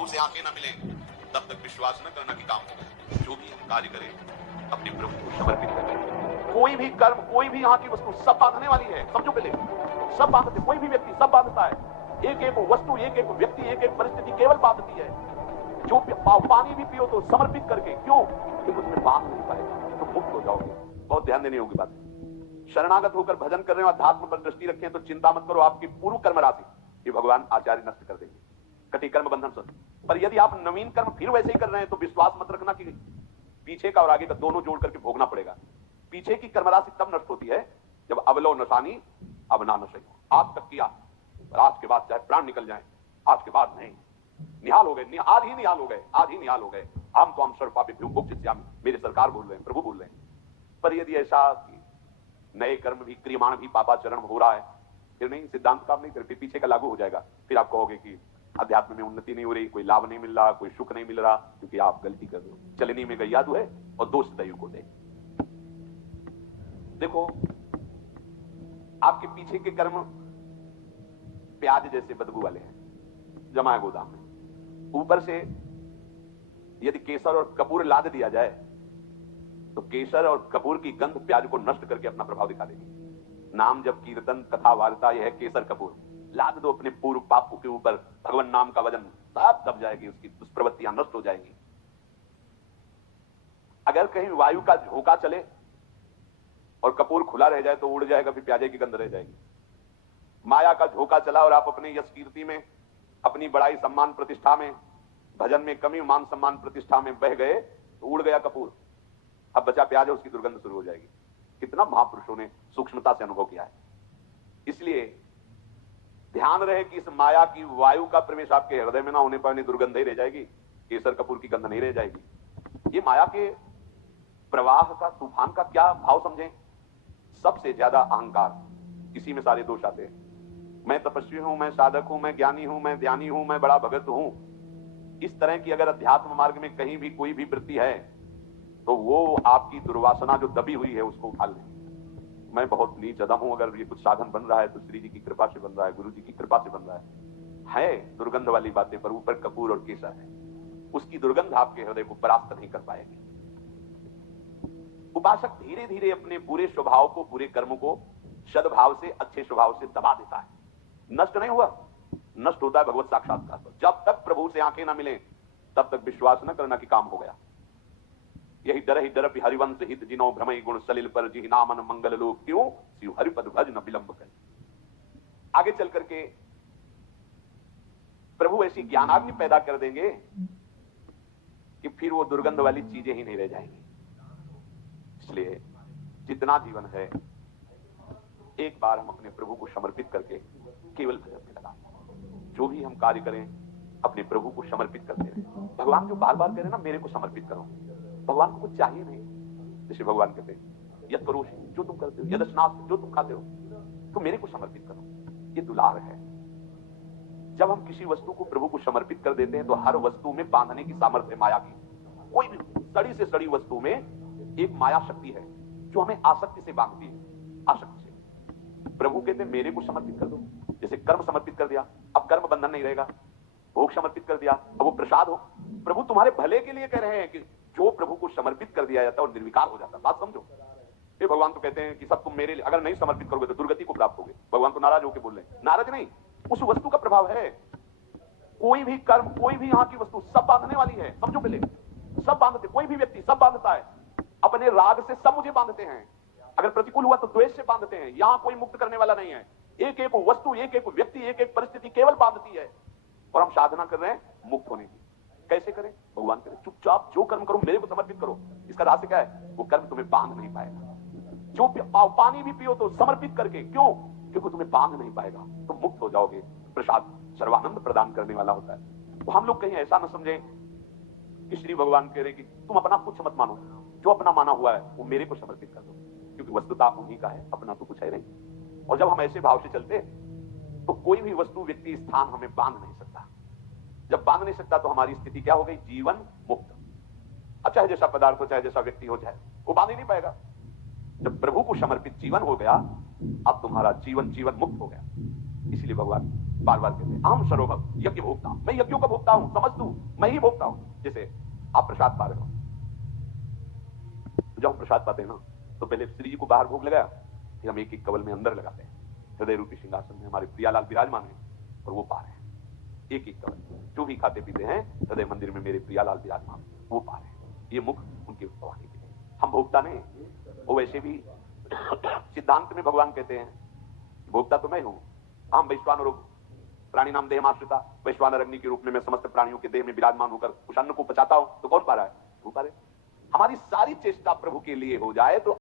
प्रभु से आंखें न मिले तब तक विश्वास न करना कि काम होगा। जो भी हम कार्य करें अपने प्रभु को समर्पित करें। कोई भी कर्म, कोई भी यहाँ की वस्तु सब बांधने वाली है। समझो पहले, सब बांधते, कोई भी व्यक्ति सब बांधता है। एक एक वस्तु, एक एक व्यक्ति, एक एक परिस्थिति केवल बांधती है। जो पानी भी पियो तो समर्पित करके, क्यों? क्योंकि उसमें बांध नहीं पाएगा तो मुक्त हो जाओगे। बहुत ध्यान देने होगी बात। शरणागत होकर भजन कर रहे हो, अध्यात्म पर दृष्टि रखें तो चिंता मत करो, आपकी पूर्व कर्म राशि ये भगवान आचार्य नष्ट कर देंगे। कटी कर्म बंधन सुन। पर यदि आप नवीन कर्म फिर वैसे ही कर रहे हैं तो विश्वास मत रखना कि पीछे का और आगे का दोनों जोड़ करके भोगना पड़ेगा। पीछे की कर्म राशि तब नष्ट होती है जब अवलो नशानी अब ना नशे। आज तक किया, आज के बाद चाहे प्राण निकल जाए, आज के बाद नहीं। निहाल हो गए, आज ही निहाल हो गए, आज ही निहाल हो गए। हम तो हम सर्वपापी मुक्त, मेरे सरकार बोल रहे हैं, प्रभु बोल रहे हैं। पर यदि ऐसा नए कर्म भी क्रियमाण भी पापाचरण हो रहा है, फिर नहीं, सिद्धांत काम नहीं, फिर पीछे का लागू हो जाएगा। फिर आप कहोगे कि अध्यात्म में उन्नति नहीं हो रही, कोई लाभ नहीं मिल रहा, कोई सुख नहीं मिल रहा, क्योंकि आप गलती कर रहे हो। चलनी में गैया है और दोष दयु को दे। देखो, आपके पीछे के कर्म प्याज जैसे बदबू वाले हैं, जमा है गोदाम में। ऊपर से यदि केसर और कपूर लाद दिया जाए तो केसर और कपूर की गंध प्याज को नष्ट करके अपना प्रभाव दिखा देगी। नाम जब कीर्तन कथा वार्ता यह है केसर कपूर, लाद दो अपने पूर्व पापों के ऊपर, भगवान नाम का वजन साफ दब जाएगी, उसकी दुष्प्रवृत्तियां नष्ट हो जाएंगी। अगर कहीं वायु का झोंका चले और कपूर खुला रह जाए तो उड़ जाएगा, फिर प्याजे की गंध रह जाएगी। माया का झोंका चला और आप अपने यश कीर्ति में, अपनी बड़ाई सम्मान प्रतिष्ठा में, भजन में कमी मान सम्मान प्रतिष्ठा में बह गए तो उड़ गया कपूर, अब बचा प्याज है, उसकी दुर्गंध शुरू हो जाएगी। कितना महापुरुषों ने सूक्ष्मता से अनुभव किया है। इसलिए ध्यान रहे कि इस माया की वायु का प्रवेश आपके हृदय में ना होने पर दुर्गंध ही रह जाएगी, केसर कपूर की गंध नहीं रह जाएगी। ये माया के प्रवाह का, तूफान का क्या भाव समझें? सबसे ज्यादा अहंकार, इसी में सारे दोष आते हैं। मैं तपस्वी हूं, मैं साधक हूं, मैं ज्ञानी हूं, मैं ध्यानी हूं, मैं बड़ा भगत हूं। इस तरह की अगर अध्यात्म मार्ग में कहीं भी कोई भी वृत्ति है तो वो आपकी दुर्वासना जो दबी हुई है उसको उठा ले। मैं बहुत नीच अदम हूं, अगर ये कुछ साधन बन रहा है तो श्री जी की कृपा से बन रहा है, गुरु जी की कृपा से बन रहा है दुर्गंध वाली बातें, पर ऊपर कपूर और केसर है, उसकी दुर्गंध आपके हृदय को परास्त नहीं कर पाएगी। उपासक धीरे धीरे अपने बुरे स्वभाव को, बुरे कर्म को सद्भाव से, अच्छे स्वभाव से दबा देता है। नष्ट नहीं हुआ, नष्ट होता है भगवत साक्षात्कार पर। जब तक प्रभु से आंखें ना मिले तब तक विश्वास न करना कि काम हो गया। यही डर ही डर हरिवंश हित जिनो भ्रमई गुण सलिल पर जी नामन मंगल लोक, क्यों शिव हरिपद भज न विलंब कर। आगे चल करके प्रभु ऐसी ज्ञानाग्नि पैदा कर देंगे कि फिर वो दुर्गंध वाली चीजें ही नहीं रह जाएंगी। इसलिए जितना जीवन है एक बार हम अपने प्रभु को समर्पित करके केवल भजन में लगा। जो भी हम कार्य करें अपने प्रभु को समर्पित करते रहे। भगवान जो बार बार कह रहे ना, मेरे को समर्पित करो। भगवान को कुछ चाहिए नहीं। जैसे भगवान कहते हैं यद करोषि, जो तुम करते हो, यद स्नात, जो तुम खाते हो, तो मेरे को समर्पित करो। ये दुलार है। जब हम किसी वस्तु को प्रभु को समर्पित कर देते हैं तो हर वस्तु में बांधने की सामर्थ्य है माया की। कोई भी सड़ी से सड़ी वस्तु में एक माया शक्ति है जो हमें आसक्ति से बांधती है, आसक्ति से। प्रभु कहते हैं मेरे को समर्पित कर दो। जैसे कर्म समर्पित कर दिया, अब कर्म बंधन नहीं रहेगा। भोग समर्पित कर दिया, अब वो प्रसाद हो। प्रभु तुम्हारे भले के लिए कह रहे हैं कि जो प्रभु को समर्पित कर दिया जाता है और निर्विकार हो जाता है। बात समझो। ये भगवान तो कहते हैं कि सब तुम मेरे लिए, अगर नहीं समर्पित करोगे तो दुर्गति को प्राप्त होगे। भगवान तो नाराज होकर बोल रहे हैं। नाराज नहीं, उस वस्तु का प्रभाव है। कोई भी कर्म, कोई भी यहाँ की वस्तु सब बांधने वाली है। समझो पहले, सब बांधते, कोई भी व्यक्ति सब बांधता है। अपने राग से सब मुझे बांधते हैं, अगर प्रतिकूल हुआ तो द्वेष से बांधते हैं। यहां कोई मुक्त करने वाला नहीं है। एक एक वस्तु, एक एक व्यक्ति, एक एक परिस्थिति केवल बांधती है। और हम साधना कर रहे हैं मुक्त होने की। कैसे करें? भगवान करें चुपचाप जो कर्म करो मेरे को समर्पित करो। इसका रहस्य क्या है? वो कर्म तुम्हें बांध नहीं पाएगा। जो पानी भी पियो तो समर्पित करके, क्यों? क्योंकि तुम्हें बांध नहीं पाएगा, तुम मुक्त हो जाओगे। प्रसाद सर्वानंद प्रदान करने वाला होता है। तो हम लोग कहीं ऐसा न समझे कि श्री भगवान कह रहे कि तुम अपना कुछ मत मानो, जो अपना माना हुआ है वो मेरे को समर्पित कर दो, क्योंकि वस्तुता उन्हीं का है, अपना तो कुछ है नहीं। और जब हम ऐसे भाव से चलते तो कोई भी वस्तु, व्यक्ति, स्थान हमें बांध नहीं सकता। जब बांध नहीं सकता तो हमारी स्थिति क्या हो गई? जीवन मुक्त। अब चाहे जैसा पदार्थ हो, चाहे जैसा व्यक्ति हो जाए, वो बांध ही नहीं पाएगा। जब प्रभु को समर्पित जीवन हो गया, अब तुम्हारा जीवन जीवन मुक्त हो गया। इसलिए भगवान बार बार कहते हैं आम सरोभव यज्ञ भोगता, मैं यज्ञों का भोगता हूं, समझ तू, मैं ही भोगता हूं। जैसे आप प्रसाद पा रहे हो, जब हम प्रसाद पाते हैं ना, तो पहले श्री जी को बाहर भोग लगाया, फिर हम एक एक कवल में अंदर लगाते हैं। हृदय रूपी सिंहासन में हमारे प्रियालाल विराजमान है और वो पा रहे हैं एक एक कवल। जो भी खाते पीते हैं हृदय मंदिर में मेरे प्रियालाल विराजमान, वो पा रहे हैं। ये मुख उनके भगवान के लिए, हम भोगता नहीं। वो वैसे भी सिद्धांत में भगवान कहते हैं भोक्ता तो मैं हूं। हम वैश्वानर प्राणी नाम देह माश्रिता, वैश्वानर अग्नि के रूप में मैं समस्त प्राणियों के देह में विराजमान होकर उस अन्न को पचाता हूं, तो कौन पा रहा है? वो पा रहे। हमारी सारी चेष्टा प्रभु के लिए हो जाए तो